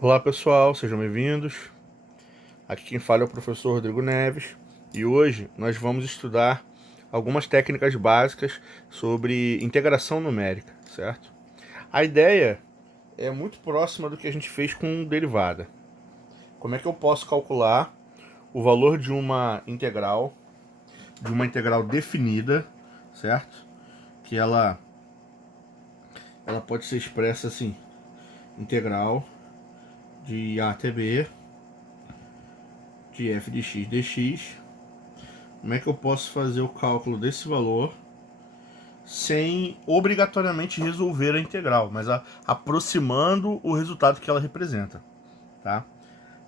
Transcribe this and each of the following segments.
Olá pessoal, sejam bem-vindos. Aqui quem fala é o professor Rodrigo Neves e hoje nós vamos estudar algumas técnicas básicas sobre integração numérica, certo? A ideia é muito próxima do que a gente fez com derivada. Como é que eu posso calcular o valor de uma integral definida, certo? Que ela pode ser expressa assim: integral de a até b de f de x dx. Como é que eu posso fazer o cálculo desse valor sem obrigatoriamente resolver a integral, mas aproximando o resultado que ela representa, tá?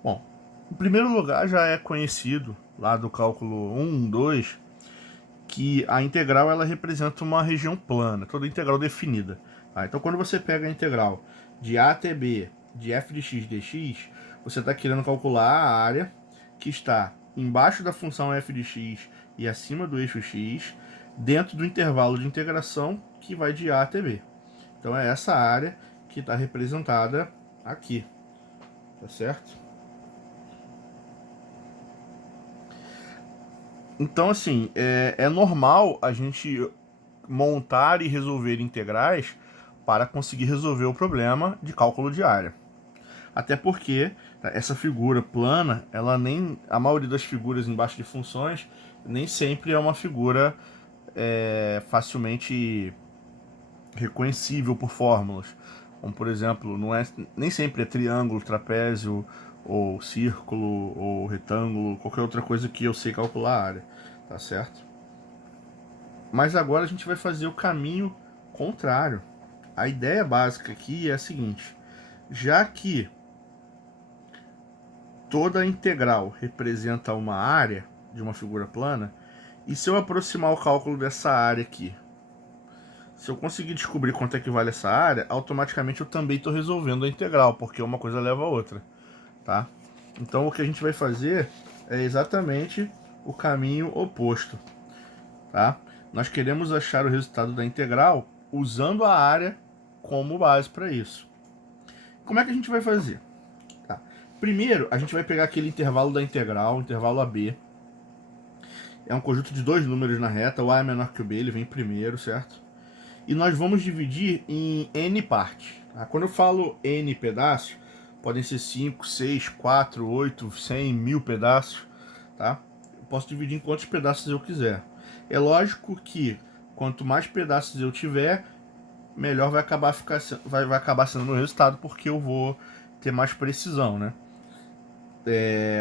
Bom, em primeiro lugar já é conhecido lá do cálculo 1, 2, que a integral ela representa uma região plana, toda integral definida. Tá? Então quando você pega a integral de a até b de f de x dx, você está querendo calcular a área que está embaixo da função f de x e acima do eixo x, dentro do intervalo de integração que vai de a até b. Então é essa área que está representada aqui, tá certo? Então, assim, é normal a gente montar e resolver integrais para conseguir resolver o problema de cálculo de área. Até porque essa figura plana, ela nem a maioria das figuras embaixo de funções nem sempre é uma figura facilmente reconhecível por fórmulas. Como por exemplo, nem sempre é triângulo, trapézio, ou círculo, ou retângulo, qualquer outra coisa que eu sei calcular a área, tá certo? Mas agora a gente vai fazer o caminho contrário. A ideia básica aqui é a seguinte: já que toda integral representa uma área de uma figura plana, e se eu aproximar o cálculo dessa área aqui, se eu conseguir descobrir quanto é que vale essa área, automaticamente eu também estou resolvendo a integral, porque uma coisa leva a outra, tá? Então o que a gente vai fazer é exatamente o caminho oposto, tá? Nós queremos achar o resultado da integral usando a área como base para isso. Como é que a gente vai fazer? Tá. Primeiro, a gente vai pegar aquele intervalo da integral, o intervalo AB. É um conjunto de dois números na reta, o A é menor que o B, ele vem primeiro, certo? E nós vamos dividir em N partes. Tá? Quando eu falo N pedaços, podem ser 5, 6, 4, 8, 100, 1000 pedaços, tá? Eu posso dividir em quantos pedaços eu quiser. É lógico que quanto mais pedaços eu tiver, melhor vai acabar sendo o meu resultado, porque eu vou ter mais precisão, né?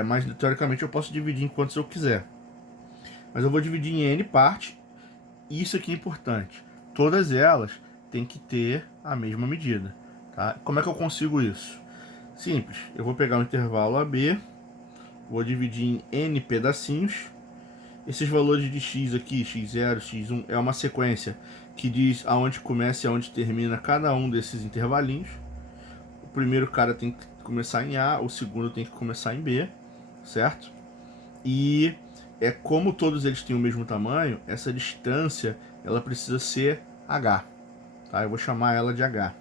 Mas teoricamente eu posso dividir em quantos eu quiser. Mas eu vou dividir em N partes, e isso aqui é importante. Todas elas têm que ter a mesma medida. Tá? Como é que eu consigo isso? Simples, eu vou pegar o intervalo AB, vou dividir em N pedacinhos. Esses valores de x aqui, x0, x1, é uma sequência que diz aonde começa e aonde termina cada um desses intervalinhos. O primeiro cara tem que começar em A, o segundo tem que começar em B, certo? E como todos eles têm o mesmo tamanho, essa distância ela precisa ser h, tá? Eu vou chamar ela de h.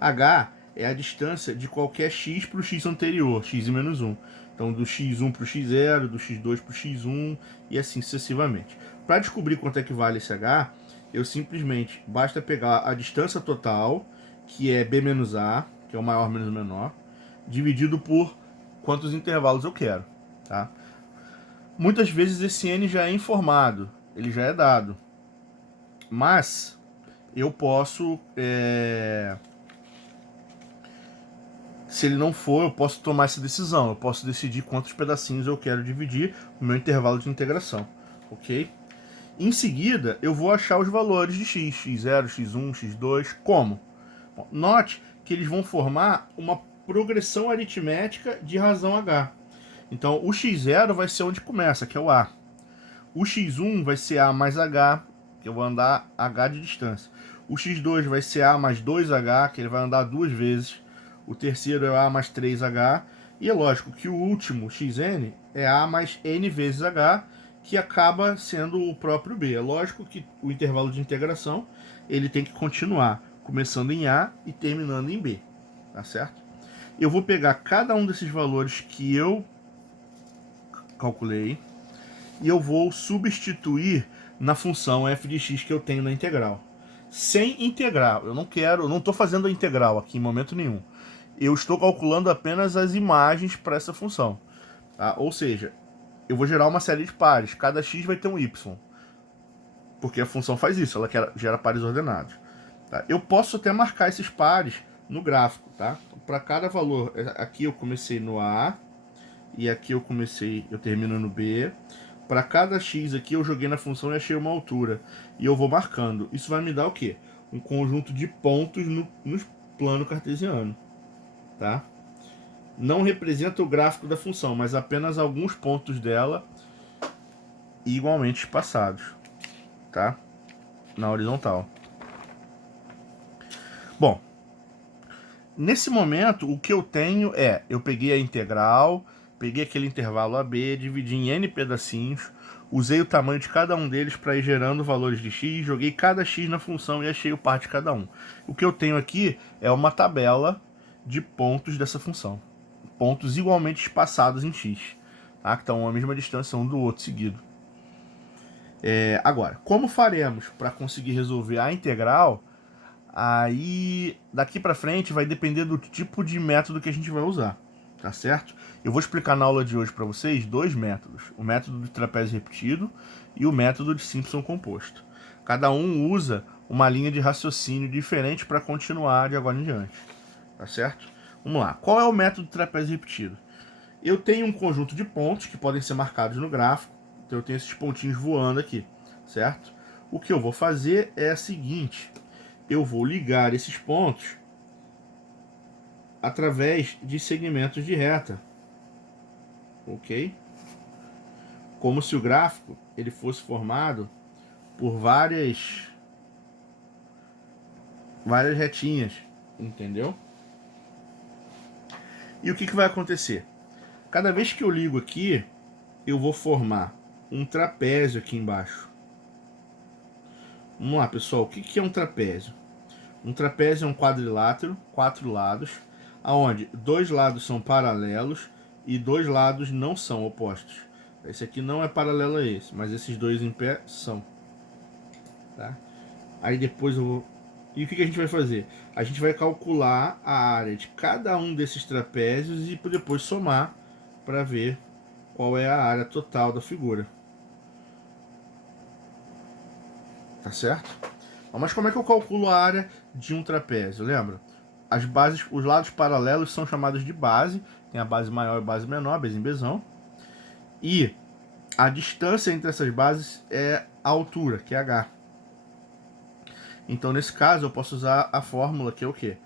H é a distância de qualquer x para o x anterior, x e menos 1. Então, do x1 para o x0, do x2 para o x1 e assim sucessivamente. Para descobrir quanto é que vale esse h, eu simplesmente basta pegar a distância total, que é b menos a, que é o maior menos o menor, dividido por quantos intervalos eu quero, tá? Muitas vezes esse n já é informado, ele já é dado, mas eu posso se ele não for, eu posso tomar essa decisão. Eu posso decidir quantos pedacinhos eu quero dividir no meu intervalo de integração, ok? Em seguida, eu vou achar os valores de x, x0, x1, x2, como? Bom, note que eles vão formar uma progressão aritmética de razão h. Então, o x0 vai ser onde começa, que é o a. O x1 vai ser a mais h, que eu vou andar h de distância. O x2 vai ser a mais 2h, que ele vai andar duas vezes. O terceiro é a mais 3h. E é lógico que o último, xn, é a mais n vezes h, que acaba sendo o próprio b. É lógico que o intervalo de integração ele tem que continuar começando em a e terminando em b. Tá certo? Eu vou pegar cada um desses valores que eu calculei e eu vou substituir na função f de x que eu tenho na integral. Sem integral, eu não estou fazendo a integral aqui em momento nenhum. Eu estou calculando apenas as imagens para essa função. Tá? Ou seja, eu vou gerar uma série de pares. Cada x vai ter um y. Porque a função faz isso, ela gera pares ordenados. Tá? Eu posso até marcar esses pares no gráfico. Tá? Para cada valor, aqui eu comecei no A, e aqui eu termino no B. Para cada x aqui eu joguei na função e achei uma altura. E eu vou marcando. Isso vai me dar o quê? Um conjunto de pontos no plano cartesiano. Tá? Não representa o gráfico da função, mas apenas alguns pontos dela igualmente espaçados. Tá? Na horizontal. Bom, nesse momento o que eu tenho é, eu peguei a integral, peguei aquele intervalo AB, dividi em n pedacinhos, usei o tamanho de cada um deles para ir gerando valores de x, joguei cada x na função e achei o par de cada um. O que eu tenho aqui é uma tabela de pontos dessa função. Pontos igualmente espaçados em x, tá? Que estão a mesma distância um do outro seguido. Agora, como faremos para conseguir resolver a integral? Aí, daqui para frente, vai depender do tipo de método que a gente vai usar, tá certo? Eu vou explicar na aula de hoje para vocês dois métodos, o método de trapézio repetido e o método de Simpson composto. Cada um usa uma linha de raciocínio diferente para continuar de agora em diante, tá certo? Vamos lá, qual é o método de trapézio repetido? Eu tenho um conjunto de pontos que podem ser marcados no gráfico, então eu tenho esses pontinhos voando aqui, certo? O que eu vou fazer é o seguinte, eu vou ligar esses pontos através de segmentos de reta, ok? Como se o gráfico ele fosse formado por várias retinhas, entendeu? E o que vai acontecer? Cada vez que eu ligo aqui, eu vou formar um trapézio aqui embaixo. Vamos lá, pessoal, o que é um trapézio? Um trapézio é um quadrilátero, 4 lados, aonde 2 lados são paralelos e 2 lados não são opostos. Esse aqui não é paralelo a esse, mas esses dois em pé são. Tá? Aí depois eu vou... E o que a gente vai fazer? A gente vai calcular a área de cada um desses trapézios e depois somar para ver qual é a área total da figura. Tá certo? Mas como é que eu calculo a área de um trapézio? Lembra? As bases, os lados paralelos são chamados de base. Tem a base maior e a base menor, bezinho bezão. E a distância entre essas bases é a altura, que é h. Então, nesse caso, eu posso usar a fórmula que é o quê?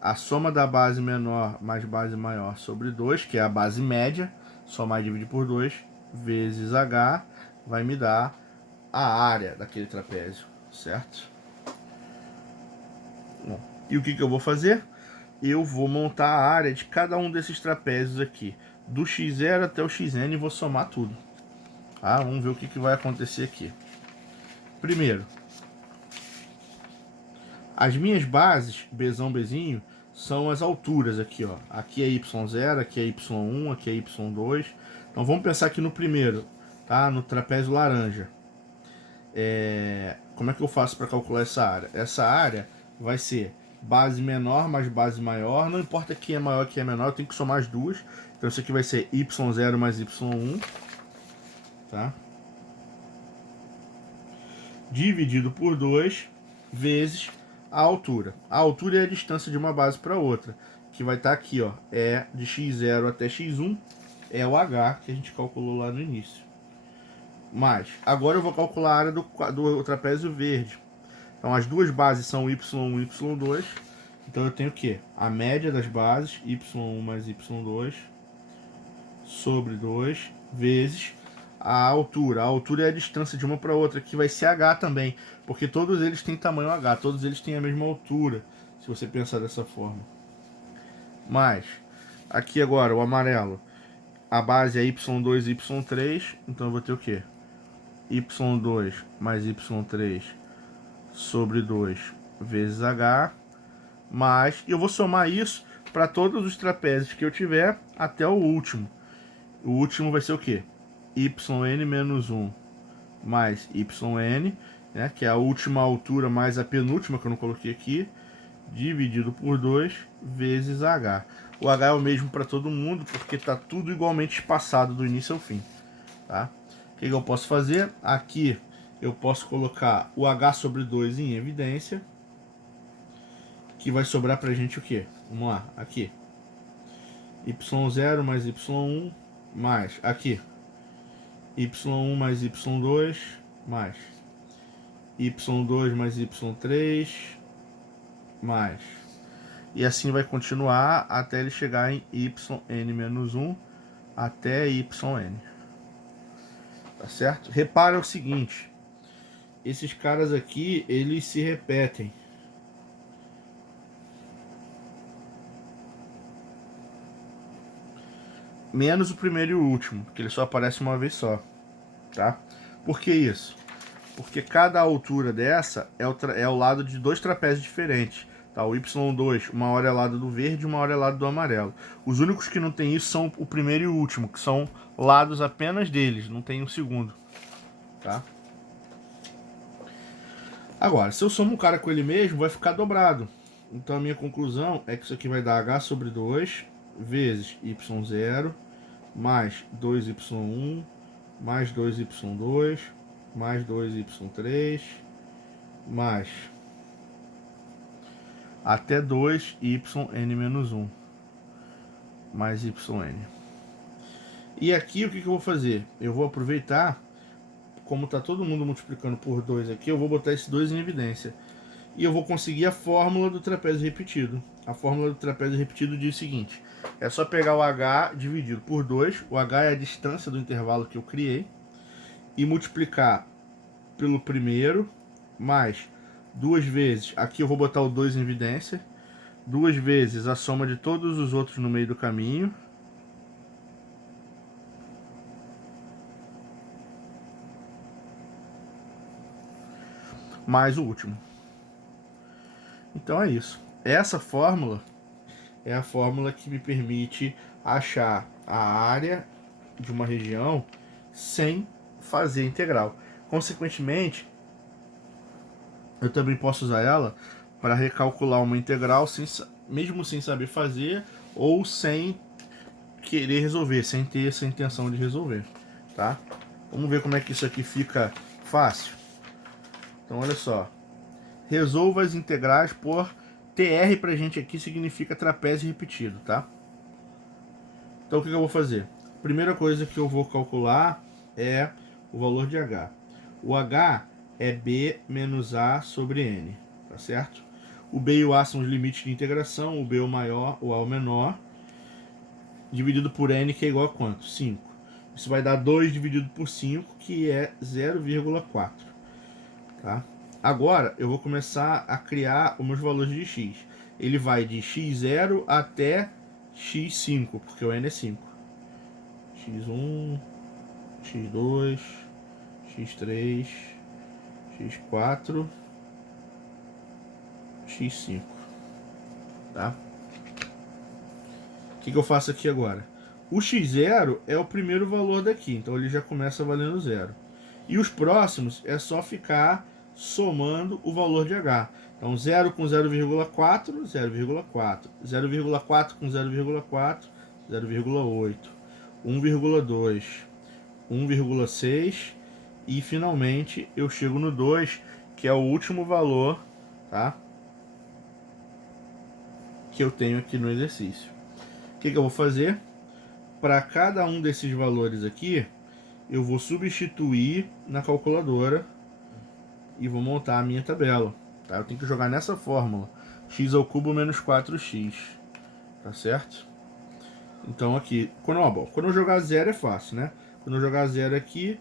A soma da base menor mais base maior sobre 2, que é a base média, somar e dividir por 2, vezes h, vai me dar a área daquele trapézio, certo? Bom, e o que eu vou fazer? Eu vou montar a área de cada um desses trapézios aqui, do x0 até o xn, e vou somar tudo. Tá? Vamos ver o que vai acontecer aqui. Primeiro, as minhas bases, Bzão, Bzinho, são as alturas aqui, ó. Aqui é y0, aqui é y1, aqui é y2. Então vamos pensar aqui no primeiro, tá? No trapézio laranja. Como é que eu faço para calcular essa área? Essa área vai ser base menor mais base maior. Não importa quem é maior e quem é menor, eu tenho que somar as duas. Então isso aqui vai ser y0 mais y1, tá? Dividido por 2 vezes a altura. A altura é a distância de uma base para outra, que vai estar aqui, ó, é de x0 até x1, é o h que a gente calculou lá no início. Mas agora eu vou calcular a área do trapézio verde. Então as duas bases são y1 e y2. Então eu tenho o quê? A média das bases, y1 mais y2, sobre 2, vezes a altura. A altura é a distância de uma para outra, que vai ser h também, porque todos eles têm tamanho h, todos eles têm a mesma altura, se você pensar dessa forma. Mas, aqui agora, o amarelo, a base é y2 e y3, então eu vou ter o quê? y2 mais y3 sobre 2 vezes h, mas eu vou somar isso para todos os trapézios que eu tiver até o último. O último vai ser o quê? yn menos 1 mais yn, né, que é a última altura mais a penúltima que eu não coloquei aqui, dividido por 2 vezes h. O h é o mesmo para todo mundo, porque está tudo igualmente espaçado do início ao fim. Tá? O que eu posso fazer? Aqui eu posso colocar o h sobre 2 em evidência, que vai sobrar para a gente o quê? Vamos lá, aqui. y0 mais y1 mais, aqui, y1 mais y2 mais y2 mais y3 mais. E assim vai continuar até ele chegar em yn menos 1 até yn. Tá certo? Repara o seguinte, esses caras aqui, eles se repetem. Menos o primeiro e o último, que ele só aparece uma vez só. Tá? Por que isso? Porque cada altura dessa é o lado de dois trapézios diferentes. Tá? O y2, uma hora é lado do verde e uma hora é lado do amarelo. Os únicos que não tem isso são o primeiro e o último, que são lados apenas deles, não tem um segundo. Tá? Agora, se eu somo um cara com ele mesmo, vai ficar dobrado. Então a minha conclusão é que isso aqui vai dar h sobre 2 vezes y0 mais 2y1 mais 2y2 mais 2y3 mais até 2yn menos 1 mais yn. E aqui o que eu vou fazer? Eu vou aproveitar, como está todo mundo multiplicando por 2 aqui, eu vou botar esse 2 em evidência. E eu vou conseguir a fórmula do trapézio repetido. A fórmula do trapézio repetido diz o seguinte: é só pegar o h dividido por 2, o h é a distância do intervalo que eu criei, e multiplicar pelo primeiro, mais duas vezes, aqui eu vou botar o 2 em evidência, duas vezes a soma de todos os outros no meio do caminho, mais o último. Então é isso. Essa fórmula é a fórmula que me permite achar a área de uma região sem fazer integral. Consequentemente, eu também posso usar ela para recalcular uma integral mesmo sem saber fazer ou sem querer resolver, sem ter essa intenção de resolver, tá? Vamos ver como é que isso aqui fica fácil. Então olha só, resolva as integrais por TR pra gente aqui significa trapézio repetido, tá? Então o que eu vou fazer? Primeira coisa que eu vou calcular é o valor de h. O h é b menos a sobre n, tá certo? O b e o a são os limites de integração, o b é o maior, o a é o menor, dividido por n, que é igual a quanto? 5. Isso vai dar 2 dividido por 5, que é 0,4. Tá? Agora eu vou começar a criar os meus valores de x. Ele vai de x0 até x5, porque o n é 5. x1, x2, x3, x4, x5. Tá? O que eu faço aqui agora? O x0 é o primeiro valor daqui, então ele já começa valendo 0. E os próximos é só ficar somando o valor de h. Então 0 com 0,4, 0,4. 0,4 com 0,4, 0,8. 1,2, 1,6 e finalmente eu chego no 2, que é o último valor, tá? Que eu tenho aqui no exercício. O que eu vou fazer? Para cada um desses valores aqui, eu vou substituir na calculadora e vou montar a minha tabela. Tá? Eu tenho que jogar nessa fórmula, x ao cubo menos 4x, tá certo? Então aqui, quando eu jogar 0 é fácil, né? Quando eu jogar 0 aqui,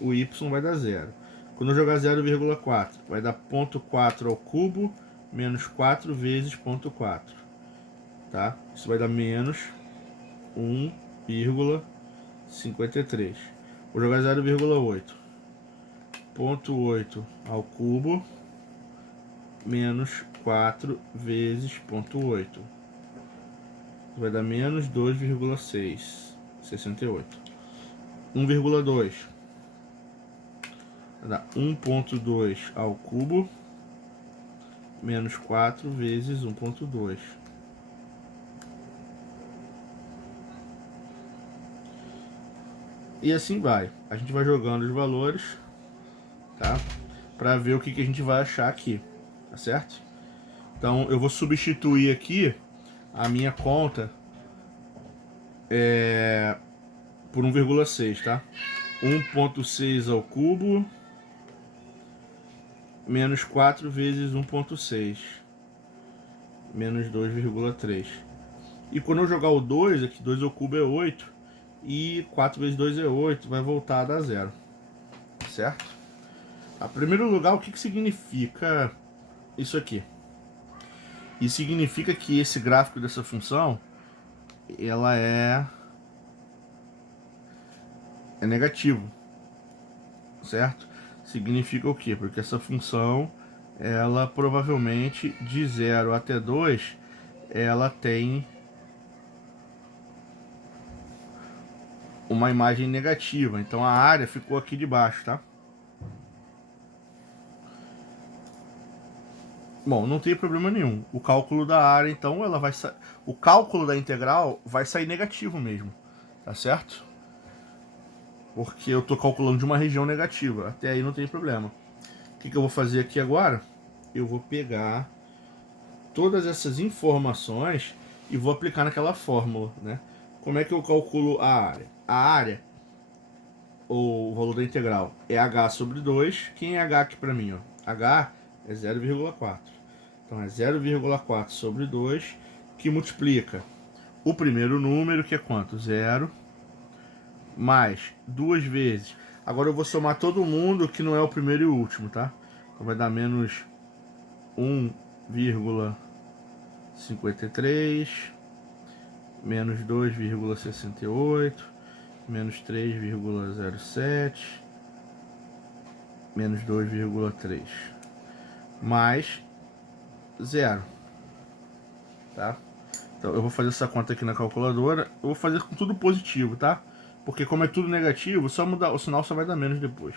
o y vai dar 0. Quando eu jogar 0,4, vai dar 0,4 ao cubo menos 4 vezes 0,4. Tá? Isso vai dar menos 1,53. Vou jogar 0,8. 0,8 ao cubo menos 4 vezes 0,8. vai dar menos 2,668. 1,2 vai dar 1,2 ao cubo menos 4 vezes 1,2. E assim vai. A gente vai jogando os valores, tá? Para ver o que a gente vai achar aqui, tá certo? Então eu vou substituir aqui a minha conta por 1,6, tá? 1,6 ao cubo menos 4 vezes 1,6 menos 2,3. E quando eu jogar o 2, aqui 2 ao cubo é 8 e 4 vezes 2 é 8, vai voltar a dar zero, certo? Em primeiro lugar, o que significa isso aqui? Isso significa que esse gráfico dessa função, ela é negativo, certo? Significa o quê? Porque essa função, ela provavelmente de 0 até 2, ela tem uma imagem negativa. Então a área ficou aqui de baixo, tá? Bom, não tem problema nenhum. O cálculo da área, então, ela vai o cálculo da integral vai sair negativo mesmo, tá certo? Porque eu estou calculando de uma região negativa. Até aí não tem problema. O que eu vou fazer aqui agora? Eu vou pegar todas essas informações e vou aplicar naquela fórmula, né? Como é que eu calculo a área? A área, ou o valor da integral, é h sobre 2. Quem é h aqui para mim? Ó? H é 0,4. Então é 0,4 sobre 2, que multiplica o primeiro número, que é quanto? 0, mais 2 vezes. Agora eu vou somar todo mundo que não é o primeiro e o último, tá? Então vai dar menos 1,53, menos 2,68, menos 3,07, menos 2,3, mais 0, tá? Então eu vou fazer essa conta aqui na calculadora. Eu vou fazer com tudo positivo, tá? Porque como é tudo negativo, só mudar o sinal, só vai dar menos depois.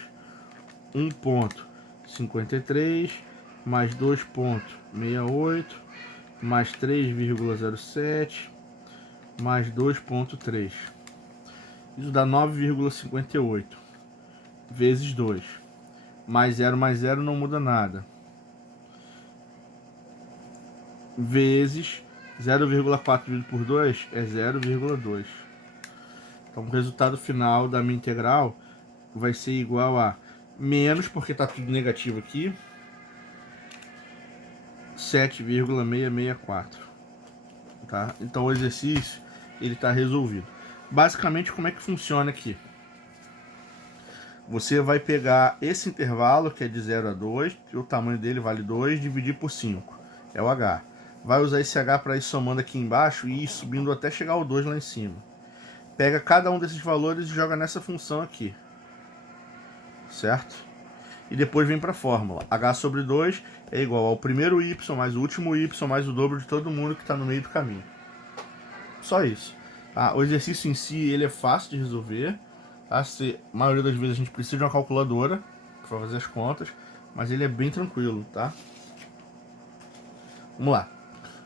1,53 mais 2,68 mais 3,07 mais 2,3. Isso dá 9,58 vezes 2. Mais 0 não muda nada. Vezes 0,4 dividido por 2 é 0,2. Então o resultado final da minha integral vai ser igual a menos, porque está tudo negativo aqui, 7,664. Tá? Então o exercício ele está resolvido. Basicamente, como é que funciona aqui? Você vai pegar esse intervalo, que é de 0 a 2, que o tamanho dele vale 2, dividir por 5. É o h. Vai usar esse h para ir somando aqui embaixo e ir subindo até chegar ao 2 lá em cima. Pega cada um desses valores e joga nessa função aqui. Certo? E depois vem para a fórmula. H sobre 2 é igual ao primeiro y mais o último y mais o dobro de todo mundo que está no meio do caminho. Só isso. Tá? O exercício em si ele é fácil de resolver. Tá? A maioria das vezes a gente precisa de uma calculadora para fazer as contas, mas ele é bem tranquilo, tá? Vamos lá.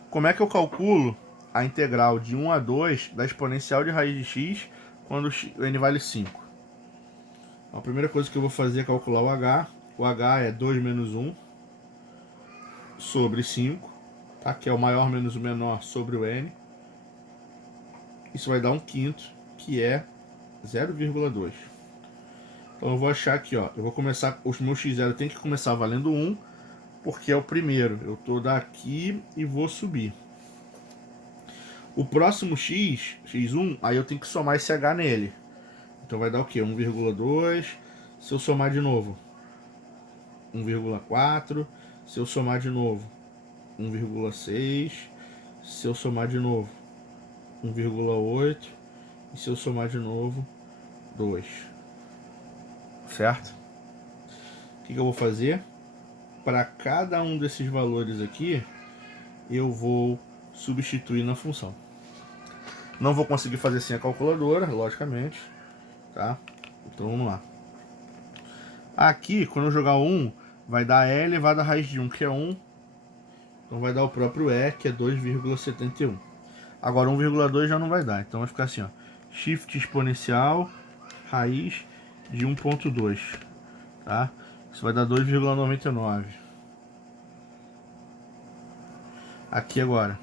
Como é que eu calculo a integral de 1 a 2 da exponencial de raiz de x quando o n vale 5? Então, a primeira coisa que eu vou fazer é calcular o h. O h é 2 menos 1 sobre 5, tá? Que é o maior menos o menor sobre o n. Isso vai dar 1/5, que é 0,2. Então eu vou achar aqui, ó, eu vou começar, o meu x0 tem que começar valendo 1, porque é o primeiro. Eu tô daqui e vou subir. O próximo x, x1, aí eu tenho que somar esse h nele. Então vai dar o quê? 1,2. Se eu somar de novo, 1,4. Se eu somar de novo, 1,6. Se eu somar de novo, 1,8. E se eu somar de novo, 2. Certo? O que eu vou fazer? Para cada um desses valores aqui, eu vou substituir na função. Não vou conseguir fazer sem a calculadora, logicamente, tá? Então vamos lá. Aqui, quando eu jogar 1, vai dar E elevado à raiz de 1, que é 1. Então vai dar o próprio E, que é 2,71. Agora 1,2 já não vai dar, então vai ficar assim, ó. Shift exponencial, raiz de 1,2, tá? Isso vai dar 2,99. Aqui agora,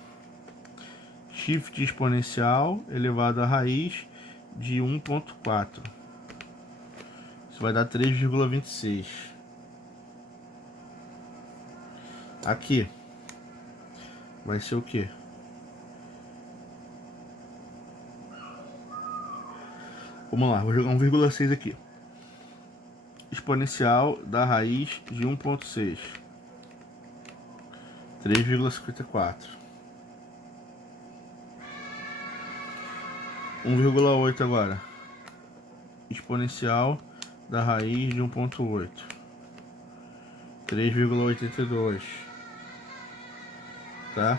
shift exponencial elevado à raiz de 1,4. Isso vai dar 3,26. Aqui vai ser o quê? Vamos lá, vou jogar 1,6 aqui. Exponencial da raiz de 1,6. 3,54. 1,8 agora. Exponencial da raiz de 1,8. 3,82. Tá?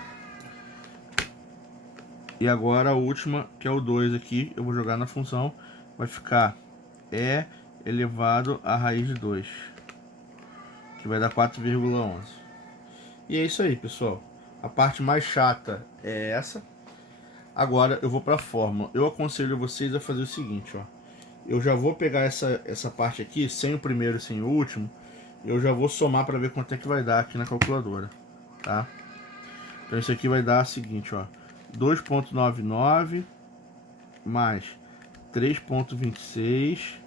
E agora a última, que é o 2 aqui, eu vou jogar na função. Vai ficar E elevado à raiz de 2. Que vai dar 4,11. E é isso aí, pessoal. A parte mais chata é essa. Agora eu vou para a fórmula. Eu aconselho vocês a fazer o seguinte, ó. Eu já vou pegar essa parte aqui, sem o primeiro e sem o último. Eu já vou somar para ver quanto é que vai dar aqui na calculadora, tá? Então isso aqui vai dar o seguinte, ó. 2,99 mais 3,26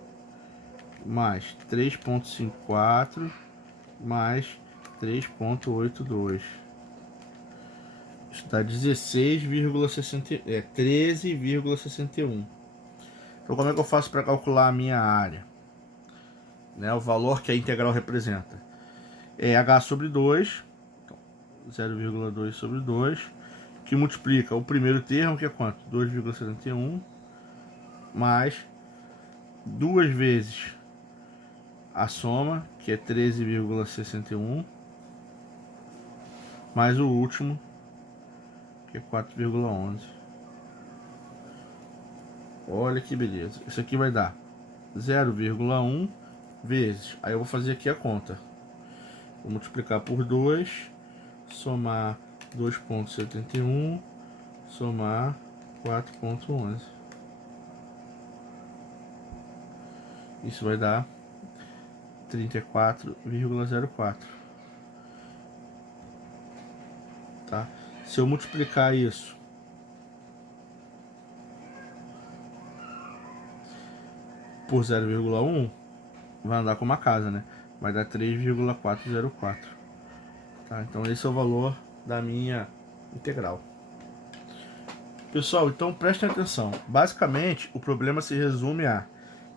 mais 3,54 mais 3,82. Isso dá 13,61. Então como é que eu faço para calcular a minha área? Né, o valor que a integral representa. É h sobre 2, então, 0,2 sobre 2, que multiplica o primeiro termo, que é quanto? 2,71, mais 2 vezes a soma, que é 13,61, mais o último, que é 4,11. Olha que beleza. Isso aqui vai dar 0,1 vezes. Aí eu vou fazer aqui a conta. Vou multiplicar por 2, somar 2,71, somar 4,11. Isso vai dar 34,04. Tá? Se eu multiplicar isso por 0,1, vai andar como uma casa, né? Vai dar 3,404. Tá? Então esse é o valor da minha integral. Pessoal, então prestem atenção. Basicamente, o problema se resume a: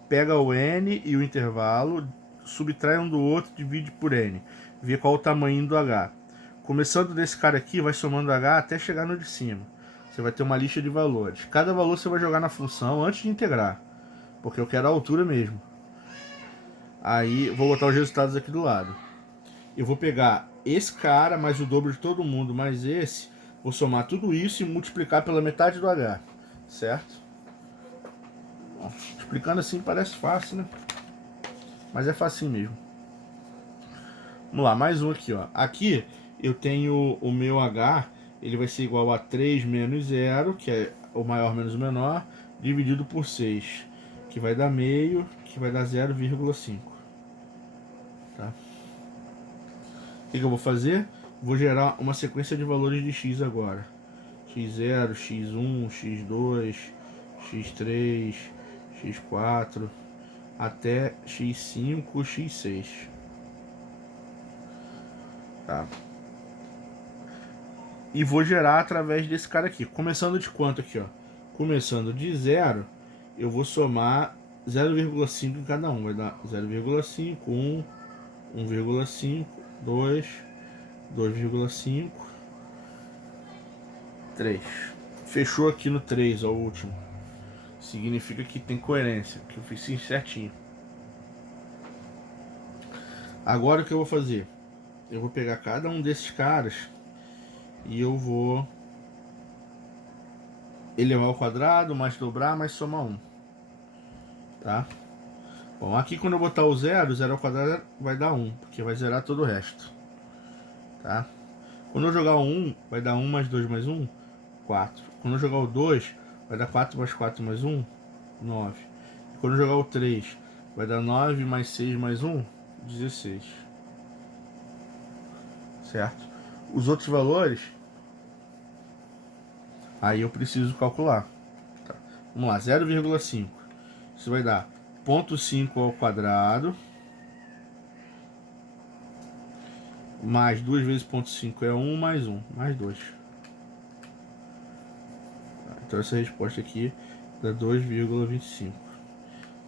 pega o n e o intervalo, subtrai um do outro, divide por n. Vê qual o tamanho do h. Começando desse cara aqui, vai somando h até chegar no de cima. Você vai ter uma lista de valores. Cada valor você vai jogar na função antes de integrar, porque eu quero a altura mesmo. Aí vou botar os resultados aqui do lado. Eu vou pegar esse cara, mais o dobro de todo mundo, mais esse. Vou somar tudo isso e multiplicar pela metade do h. Certo? Bom, explicando assim parece fácil, né? Mas é facinho mesmo. Vamos lá, mais um aqui, ó. Aqui eu tenho o meu h, ele vai ser igual a 3 menos 0, que é o maior menos o menor, dividido por 6, que vai dar meio, que vai dar 0,5. Tá? O que eu vou fazer? Vou gerar uma sequência de valores de x agora. x0, x1, x2, x3, x4, até x5, x6. Tá? E vou gerar através desse cara aqui. Começando de quanto aqui, ó? Começando de 0, eu vou somar 0,5 em cada um. Vai dar 0,5, 1, 1,5, 2, 2,5, 3. Fechou aqui no 3, ó, o último. Significa que tem coerência, que eu fiz sim certinho. Agora o que eu vou fazer? Eu vou pegar cada um desses caras e eu vou elevar ao quadrado, mais dobrar, mais somar 1. Tá? Bom, aqui quando eu botar o 0 ao quadrado vai dar 1, porque vai zerar todo o resto. Tá? Quando eu jogar o 1, vai dar 1 mais 2 mais 1, 4. Quando eu jogar o 2, vai dar 4 mais 4 mais 1, 9. E quando eu jogar o 3, vai dar 9 mais 6 mais 1, 16. Certo? Os outros valores, aí eu preciso calcular. Tá? Vamos lá, 0,5. Isso vai dar 0,5 ao quadrado, mais 2 vezes 0,5 é 1, mais 1, mais 2. Então essa resposta aqui dá 2,25.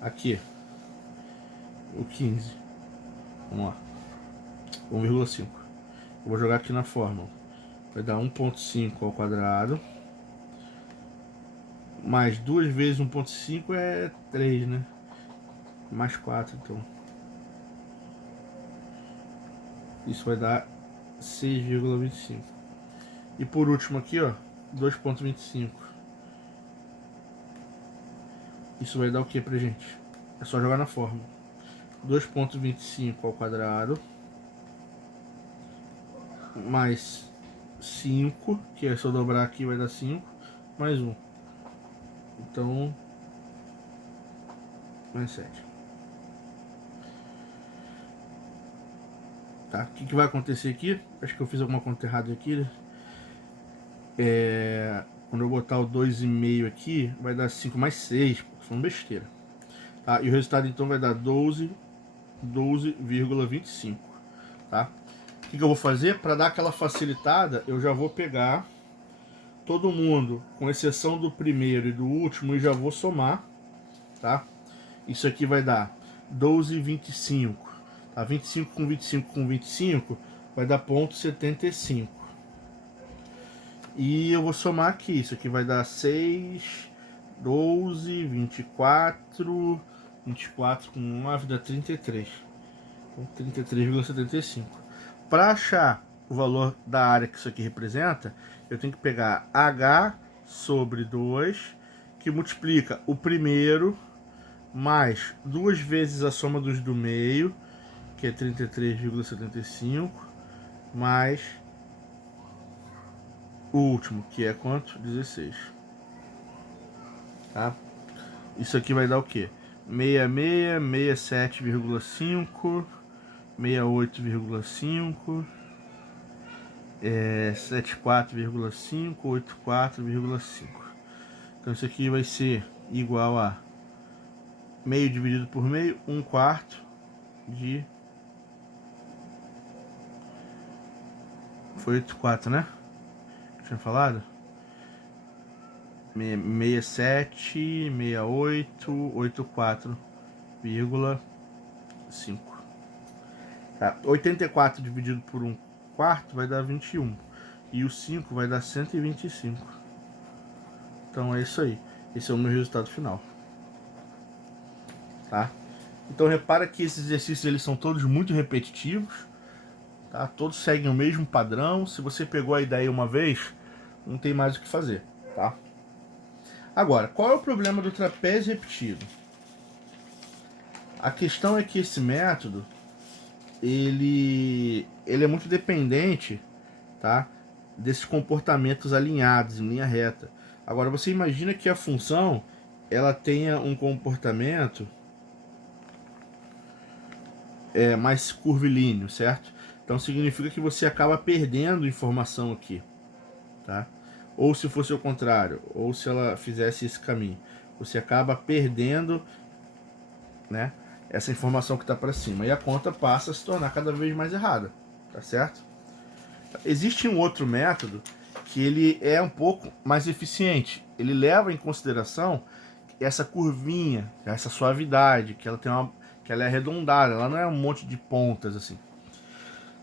Aqui, o 15. Vamos lá. 1,5. Eu vou jogar aqui na fórmula. Vai dar 1,5 ao quadrado. Mais 2 vezes 1,5 é 3, né? Mais 4, então. Isso vai dar 6,25. E por último aqui, ó, 2,25. Isso vai dar o que pra gente? É só jogar na fórmula. 2,25 ao quadrado mais 5, que é só dobrar aqui vai dar 5, mais 1. Então, mais 7. Tá? O que vai acontecer aqui? Acho que eu fiz alguma conta errada aqui. Quando eu botar o 2,5 aqui, vai dar 5 mais 6, são besteira. Tá? E o resultado então vai dar 12,25. Tá? O que eu vou fazer? Para dar aquela facilitada, eu já vou pegar todo mundo, com exceção do primeiro e do último, e já vou somar. Tá? Isso aqui vai dar 12,25. Tá? 25 com 25 com 25 vai dar 0,75. E eu vou somar aqui. Isso aqui vai dar 6, 12, 24. 24 com 9 dá 33. Então, 33,75. Para achar o valor da área que isso aqui representa, eu tenho que pegar H sobre 2, que multiplica o primeiro, mais 2 vezes a soma dos do meio, que é 33,75, mais o último, que é quanto? 16. Tá? Isso aqui vai dar o quê? 66, 67,5, 68,5, 74,5, 84,5. Então isso aqui vai ser igual a meio dividido por meio, 1/4 de... Foi 84, né? Tinha falado? 67, 68, 84,5. Tá? 84 dividido por 1/4 vai dar 21. E o 5 vai dar 125. Então é isso aí. Esse é o meu resultado final. Tá? Então repara que esses exercícios eles são todos muito repetitivos. Tá? Todos seguem o mesmo padrão. Se você pegou a ideia uma vez, não tem mais o que fazer. Tá? Agora, qual é o problema do trapézio repetido? A questão é que esse método ele é muito dependente, tá, desses comportamentos alinhados em linha reta. Agora você imagina que a função ela tenha um comportamento mais curvilíneo, certo? Então significa que você acaba perdendo informação aqui, tá? Ou se fosse o contrário, ou se ela fizesse esse caminho, você acaba perdendo, né, essa informação que está para cima, e a conta passa a se tornar cada vez mais errada, tá certo? Existe um outro método que ele é um pouco mais eficiente. Ele leva em consideração essa curvinha, essa suavidade, que ela tem que ela é arredondada, ela não é um monte de pontas assim.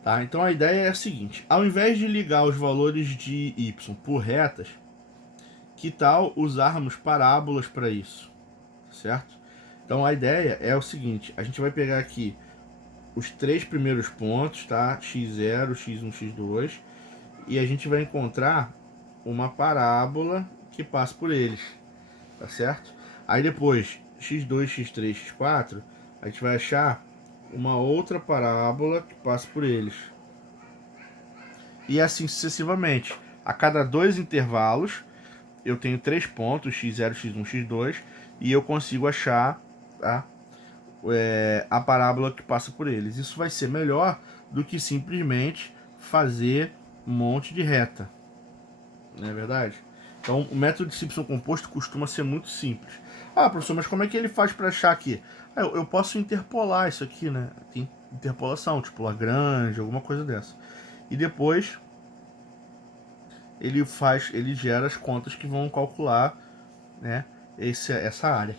Tá? Então a ideia é a seguinte: ao invés de ligar os valores de y por retas, que tal usarmos parábolas para isso, certo? Então a ideia é o seguinte: a gente vai pegar aqui os 3 primeiros pontos, tá? x0, x1, x2, e a gente vai encontrar uma parábola que passa por eles, tá certo? Aí depois, x2, x3, x4, a gente vai achar uma outra parábola que passa por eles. E assim sucessivamente. A cada 2 intervalos, eu tenho 3 pontos, x0, x1, x2, e eu consigo achar, tá, a parábola que passa por eles. Isso vai ser melhor do que simplesmente fazer um monte de reta. Não é verdade? Então, o método de Simpson composto costuma ser muito simples. Ah, professor, mas como é que ele faz para achar aqui? Ah, eu posso interpolar isso aqui, né? Tem interpolação, tipo Lagrange, alguma coisa dessa. E depois ele gera as contas que vão calcular, né, essa área.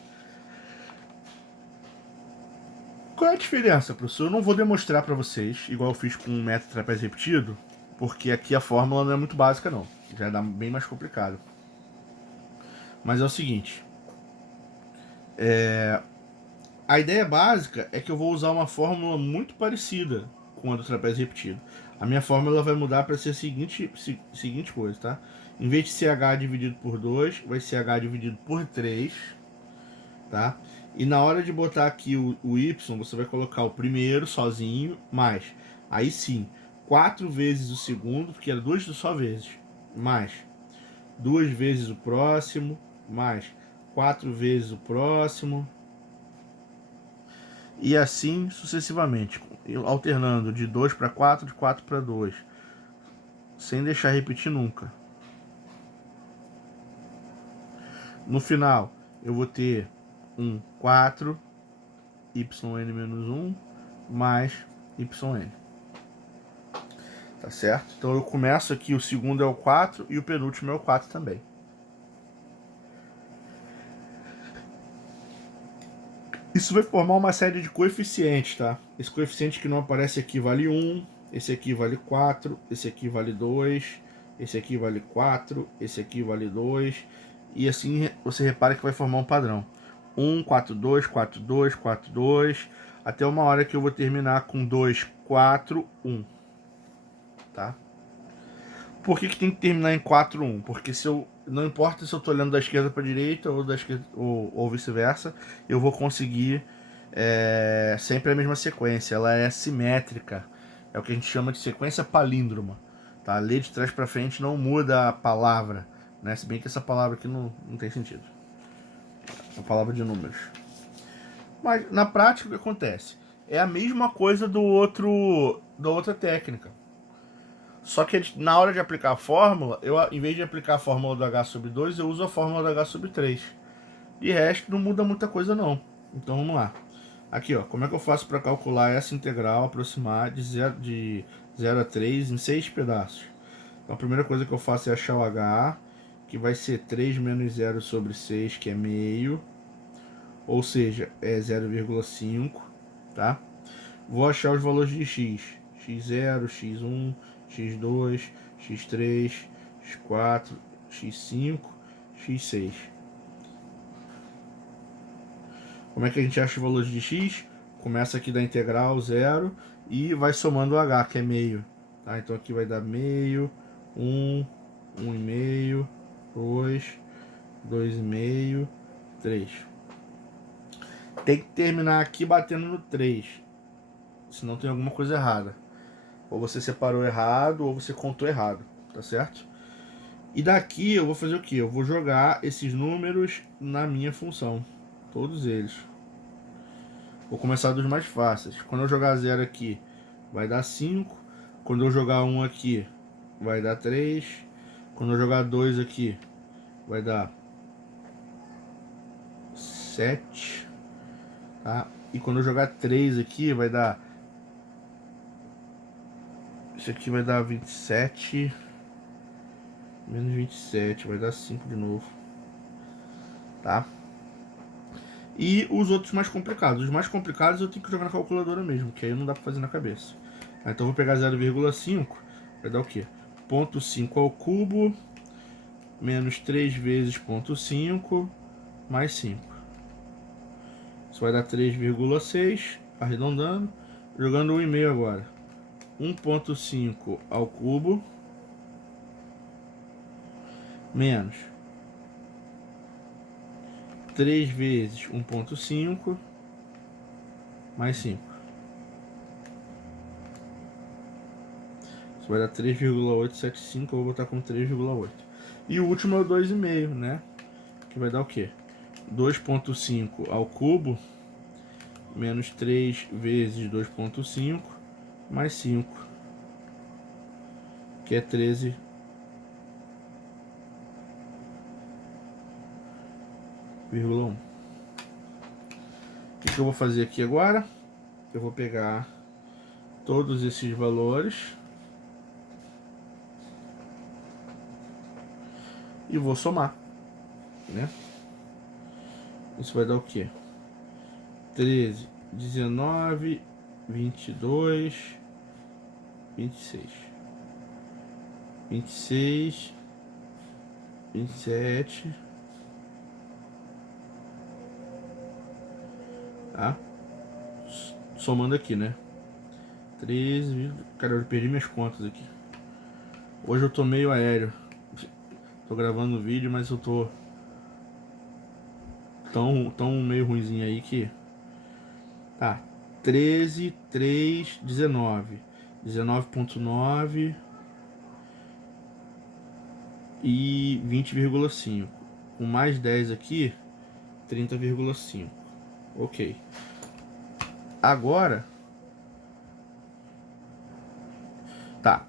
Qual é a diferença, professor? Eu não vou demonstrar para vocês, igual eu fiz com o método trapézio repetido, porque aqui a fórmula não é muito básica não, já dá bem mais complicado. Mas é o seguinte, a ideia básica é que eu vou usar uma fórmula muito parecida com a do trapézio repetido. A minha fórmula vai mudar para ser a seguinte coisa, tá? Em vez de ser h dividido por 2, vai ser h dividido por 3, tá? E na hora de botar aqui o y, você vai colocar o primeiro sozinho, mais, aí sim, 4 vezes o segundo, porque era 2 só vezes, mais 2 vezes o próximo, mais 4 vezes o próximo, e assim sucessivamente, alternando de 2 para 4, de 4 para 2, sem deixar repetir nunca. No final, eu vou ter um 4 yn menos 1 mais yn. Tá certo? Então eu começo aqui, o segundo é o 4 e o penúltimo é o 4 também. Isso vai formar uma série de coeficientes, tá? Esse coeficiente que não aparece aqui vale 1, esse aqui vale 4, esse aqui vale 2, esse aqui vale 4, esse aqui vale 2, e assim você repara que vai formar um padrão. 1, 4, 2, 4, 2, 4, 2, até uma hora que eu vou terminar com 2, 4, 1, tá? Por que tem que terminar em 4, 1? Porque se eu não importa se eu estou olhando da esquerda para a direita ou da esquerda ou vice-versa, eu vou conseguir sempre a mesma sequência. Ela é simétrica. É o que a gente chama de sequência palíndroma. Tá? Ler de trás para frente não muda a palavra, né? Se bem que essa palavra aqui não tem sentido. É uma palavra de números. Mas na prática o que acontece? É a mesma coisa da outra técnica. Só que na hora de aplicar a fórmula, em vez de aplicar a fórmula do h sobre 2, eu uso a fórmula do h sobre 3. De resto, não muda muita coisa não. Então vamos lá. Aqui, ó, como é que eu faço para calcular essa integral aproximar de 0 a 3 em 6 pedaços? Então a primeira coisa que eu faço é achar o h, que vai ser 3 menos 0 sobre 6, que é meio. Ou seja, é 0,5, tá? Vou achar os valores de x. x0, x1, x2, x3, x4, x5, x6. Como é que a gente acha os valores de x? Começa aqui da integral 0 e vai somando o h, que é meio. Tá? Então aqui vai dar meio, 1, 1,5, 2, 2,5, 3. Tem que terminar aqui batendo no 3, senão tem alguma coisa errada. Ou você separou errado, ou você contou errado, tá certo? E daqui eu vou fazer o que? Eu vou jogar esses números na minha função, todos eles. Vou começar dos mais fáceis. Quando eu jogar 0 aqui, vai dar 5. Quando eu jogar 1 aqui, vai dar 3. Quando eu jogar 2 aqui, vai dar 7. Tá? E quando eu jogar 3 aqui, vai dar... Isso aqui vai dar 27. Menos 27, vai dar 5 de novo. Tá? E os outros mais complicados. Os mais complicados eu tenho que jogar na calculadora mesmo, que aí não dá pra fazer na cabeça. Então eu vou pegar 0,5, vai dar o quê? 0,5 ao cubo, menos 3 vezes 0,5, mais 5. Isso vai dar 3,6, arredondando. Jogando 1,5 agora. 1,5 ao cubo, menos 3 vezes 1,5 mais 5. Isso vai dar 3,875, eu vou botar como 3,8. E o último é o 2,5, né? Que vai dar o quê? 2,5 ao cubo menos 3 vezes 2,5 mais 5, que é 13,1. O que eu vou fazer aqui agora? Eu vou pegar todos esses valores e vou somar, né? Isso vai dar o quê? 13, 19, 22, 26, 26, 27, tá? Somando aqui, né? 13, cara, eu perdi minhas contas aqui. Hoje eu tô meio aéreo. Tô gravando o vídeo, mas eu tô tão meio ruimzinho aí que... Tá, 13, 3, 19. 19,9 e 20,5. Com mais 10 aqui, 30,5. Ok. Agora... Tá.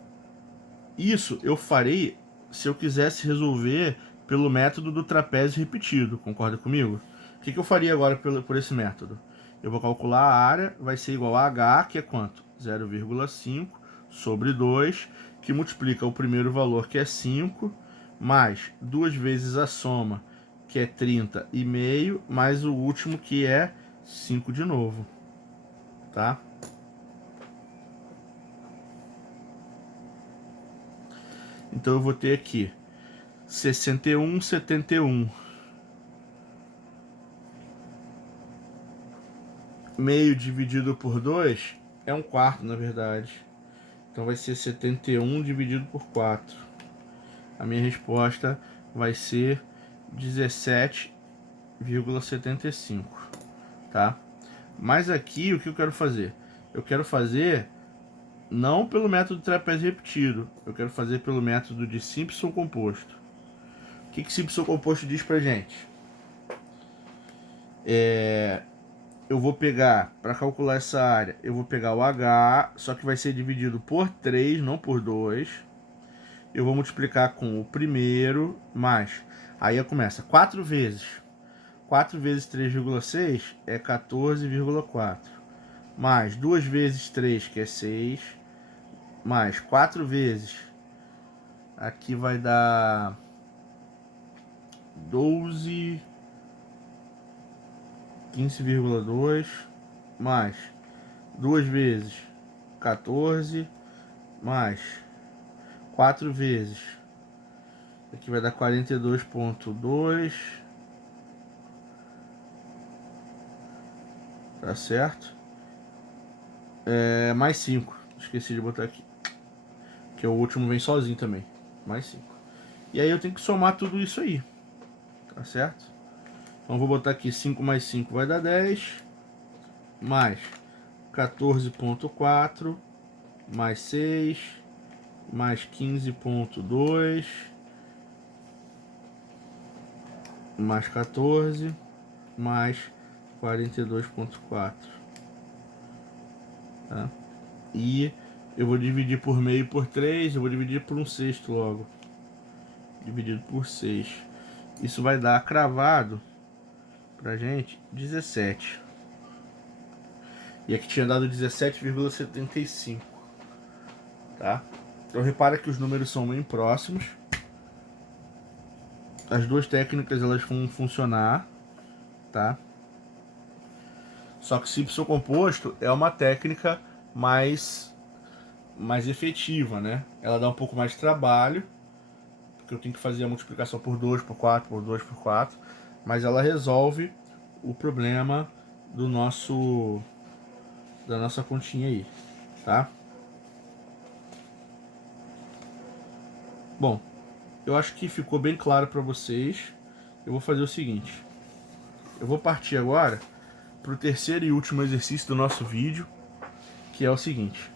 Isso eu farei se eu quisesse resolver pelo método do trapézio repetido. Concorda comigo? O que eu faria agora por esse método? Eu vou calcular a área, vai ser igual a H, que é quanto? 0,5 sobre 2, que multiplica o primeiro valor, que é 5, mais 2 vezes a soma, que é 30,5, mais o último, que é 5 de novo. Tá? Então eu vou ter aqui 61,71. Meio dividido por 2 é 1/4, na verdade. Então vai ser 71 dividido por 4. A minha resposta vai ser 17,75, tá? Mas aqui o que eu quero fazer? Eu quero fazer não pelo método trapézio repetido, eu quero fazer pelo método de Simpson composto. O que Simpson composto diz pra gente? Eu vou pegar, para calcular essa área, eu vou pegar o H, só que vai ser dividido por 3, não por 2. Eu vou multiplicar com o primeiro, mais... Aí começa 4 vezes. 4 vezes 3,6 é 14,4. Mais 2 vezes 3, que é 6. Mais 4 vezes... Aqui vai dar 12... 15,2 mais 2 vezes 14 mais 4 vezes, aqui vai dar 42,2, tá certo? Mais 5, esqueci de botar aqui, que o último vem sozinho também, mais 5. E aí eu tenho que somar tudo isso aí, tá certo? Então vou botar aqui 5 mais 5 vai dar 10, mais 14,4, mais 6, mais 15,2, mais 14, mais 42,4. Tá? E eu vou dividir por meio por 3, eu vou dividir por 1/6 logo. Dividido por 6. Isso vai dar cravado pra gente 17. E aqui tinha dado 17,75. Tá? Então repara que os números são bem próximos. As duas técnicas elas vão funcionar, tá? Só que Simpson composto é uma técnica mais efetiva, né? Ela dá um pouco mais de trabalho, porque eu tenho que fazer a multiplicação por 2, por 4, por 2, por 4, mas ela resolve o problema da nossa continha aí, tá? Bom, eu acho que ficou bem claro para vocês. Eu vou fazer o seguinte: Eu vou partir agora para o terceiro e último exercício do nosso vídeo, que é o seguinte.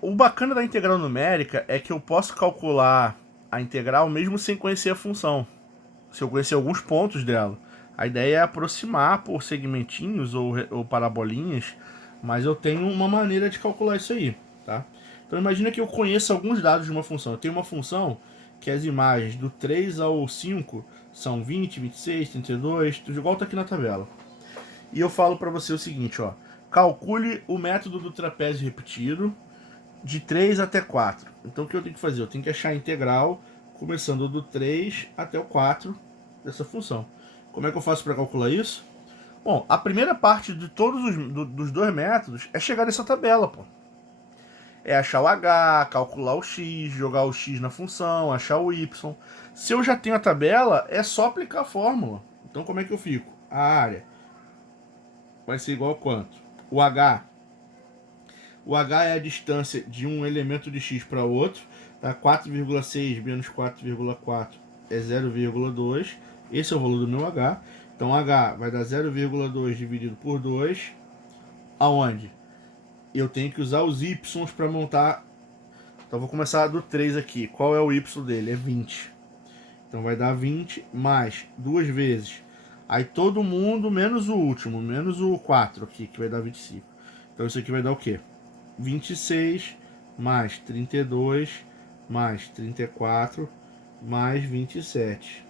O bacana da integral numérica é que eu posso calcular a integral mesmo sem conhecer a função. Se eu conhecer alguns pontos dela. A ideia é aproximar por segmentinhos ou parabolinhas, mas eu tenho uma maneira de calcular isso aí, tá? Então imagina que eu conheça alguns dados de uma função. Eu tenho uma função que as imagens do 3 ao 5 são 20, 26, 32, igual tá aqui na tabela. E eu falo para você o seguinte, ó. Calcule o método do trapézio repetido de 3 até 4. Então o que eu tenho que fazer? Eu tenho que achar a integral começando do 3 até o 4 dessa função. Como é que eu faço para calcular isso? Bom, a primeira parte de todos dos dois métodos é chegar nessa tabela, pô. É achar o h, calcular o x, jogar o x na função, achar o y. Se eu já tenho a tabela, é só aplicar a fórmula. Então como é que eu fico? A área vai ser igual a quanto? O h é a distância de um elemento de x para outro. Tá? 4,6 menos 4,4 é 0,2. Esse é o valor do meu h. Então h vai dar 0,2 dividido por 2. Aonde? Eu tenho que usar os y para montar. Então vou começar do 3 aqui. Qual é o y dele? É 20. Então vai dar 20 mais 2 vezes. Aí todo mundo menos o último, menos o 4 aqui, que vai dar 25. Então isso aqui vai dar o quê? 26 mais 32 mais 34 mais 27.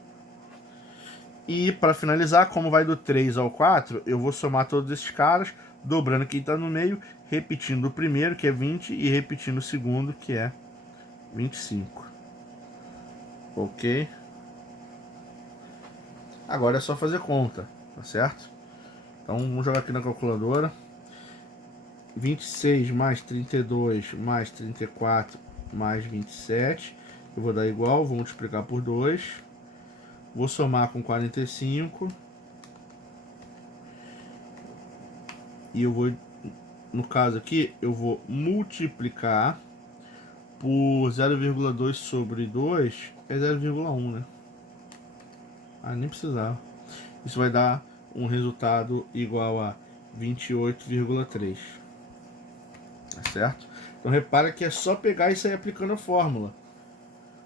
E para finalizar, como vai do 3 ao 4, eu vou somar todos esses caras, dobrando quem está no meio, repetindo o primeiro, que é 20, e repetindo o segundo, que é 25. Ok? Agora é só fazer conta, tá certo? Então vamos jogar aqui na calculadora. 26 mais 32 mais 34 mais 27. Eu vou dar igual, vou multiplicar por 2. Vou somar com 45. E eu vou, no caso aqui, eu vou multiplicar por 0,2 sobre 2. É 0,1, né? Ah, nem precisava. Isso vai dar um resultado igual a 28,3. Tá certo? Então repara que é só pegar e sair aplicando a fórmula.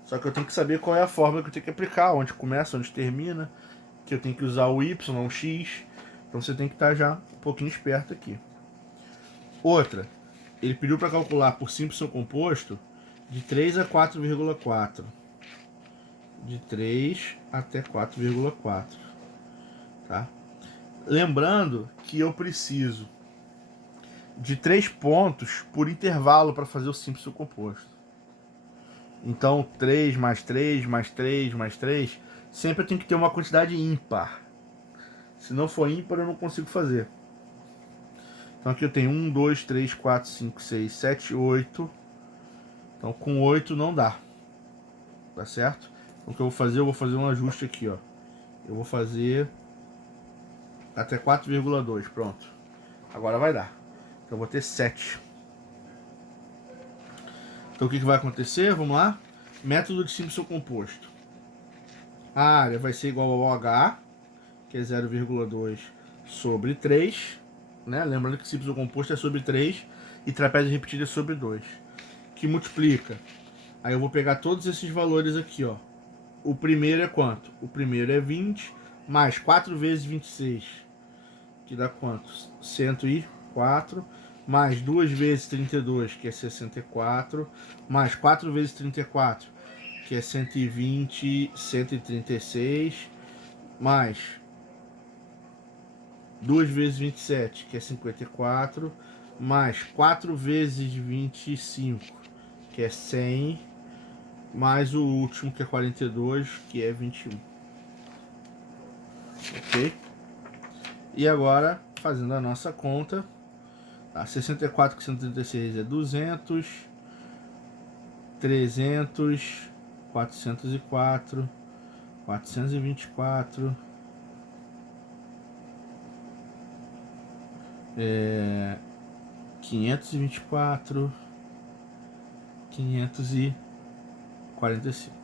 Só que eu tenho que saber qual é a fórmula que eu tenho que aplicar, onde começa, onde termina, que eu tenho que usar o y, o x. Então você tem que estar já um pouquinho esperto aqui. Outra, ele pediu para calcular por Simpson composto de 3 a 4,4. De 3 até 4,4. Tá? Lembrando que eu preciso de 3 pontos por intervalo para fazer o Simpson composto. Então 3 mais 3 mais 3 mais 3, sempre eu tenho que ter uma quantidade ímpar. Se não for ímpar, eu não consigo fazer. Então aqui eu tenho 1, 2, 3, 4, 5, 6, 7, 8. Então com 8 não dá. Tá certo? Então o que eu vou fazer? Eu vou fazer um ajuste aqui, ó. Eu vou fazer até 4,2. Pronto. Agora vai dar. Então eu vou ter 7. Então o que vai acontecer? Vamos lá. Método de Simpson composto. A área vai ser igual ao H, que é 0,2 sobre 3. Né? Lembrando que Simpson composto é sobre 3 e trapézio repetido é sobre 2. Que multiplica. Aí eu vou pegar todos esses valores aqui, ó. O primeiro é quanto? O primeiro é 20 mais 4 vezes 26, que dá quanto? 104, mais 2 vezes 32, que é 64, mais 4 vezes 34, que é 120, 136, mais 2 vezes 27, que é 54, mais 4 vezes 25, que é 100, mais o último, que é 42, que é 21. Ok? E agora, fazendo a nossa conta, tá? 64 com 136 é 200, 300, 404, 424, 524, 545.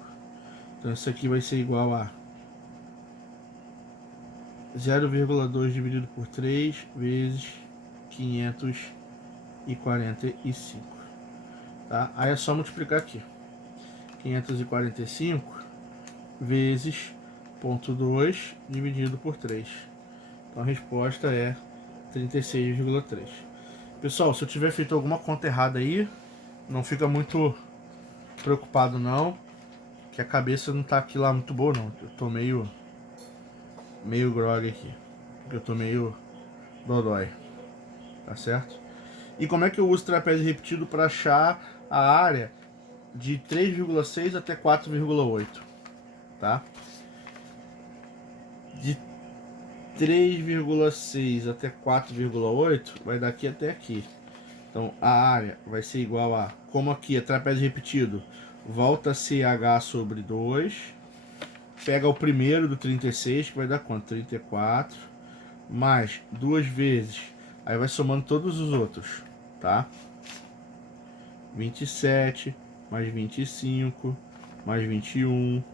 Então isso aqui vai ser igual a 0,2 dividido por 3 vezes 545. Tá? Aí é só multiplicar aqui. 545 vezes 0,2 dividido por 3. Então a resposta é 36,3. Pessoal, se eu tiver feito alguma conta errada aí, não fica muito preocupado não, que a cabeça não tá aqui lá muito boa não. Eu tô meio grog aqui, porque eu tô meio dodói, tá certo? E como é que eu uso trapézio repetido para achar a área de 3,6 até 4,8, tá? De 3,6 até 4,8 vai daqui até aqui. Então a área vai ser igual a, como aqui é trapézio repetido, volta a ser h sobre 2, pega o primeiro do 36, que vai dar quanto? 34, mais 2 vezes, aí vai somando todos os outros, tá? 27, mais 25, mais 21.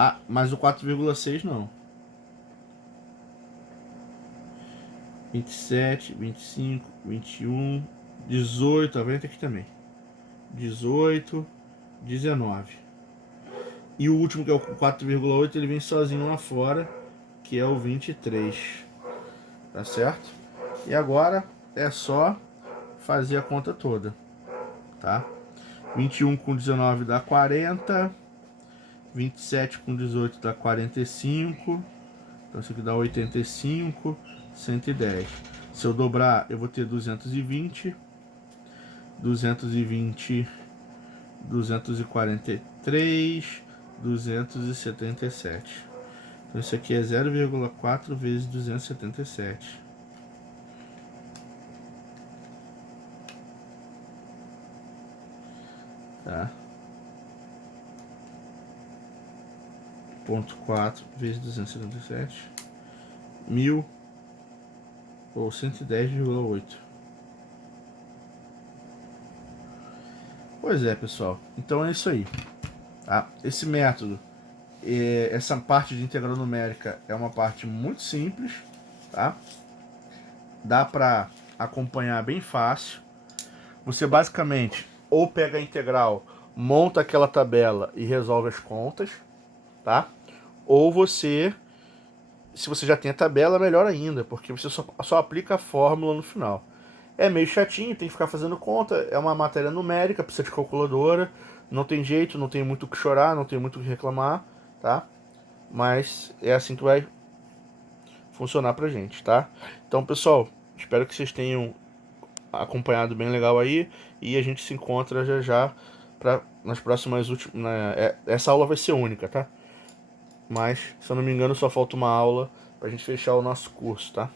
Ah, mas o 4,6 não. 27, 25, 21, 18, tá vendo aqui também? 18, 19. E o último, que é o 4,8, ele vem sozinho lá fora, que é o 23. Tá certo? E agora é só fazer a conta toda, tá? 21 com 19 dá 40. 27 com 18 dá 45. Então isso aqui dá 85, 110. Se eu dobrar, eu vou ter 220, 243, 277. Então isso aqui é 0,4 vezes 277. Tá? 0,4 vezes 277. 1000 ou 110,8. Pois é, pessoal. Então é isso aí. Tá? Esse método, essa parte de integral numérica é uma parte muito simples, tá? Dá para acompanhar bem fácil. Você basicamente ou pega a integral, monta aquela tabela e resolve as contas, tá? Ou você, se você já tem a tabela, melhor ainda, porque você só aplica a fórmula no final. É meio chatinho, tem que ficar fazendo conta, é uma matéria numérica, precisa de calculadora, não tem jeito, não tem muito o que chorar, não tem muito o que reclamar, tá? Mas é assim que vai funcionar pra gente, tá? Então, pessoal, espero que vocês tenham acompanhado bem legal aí, e a gente se encontra já já nas próximas essa aula vai ser única, tá? Mas, se eu não me engano, só falta uma aula pra gente fechar o nosso curso, tá?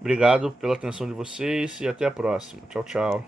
Obrigado pela atenção de vocês e até a próxima. Tchau, tchau.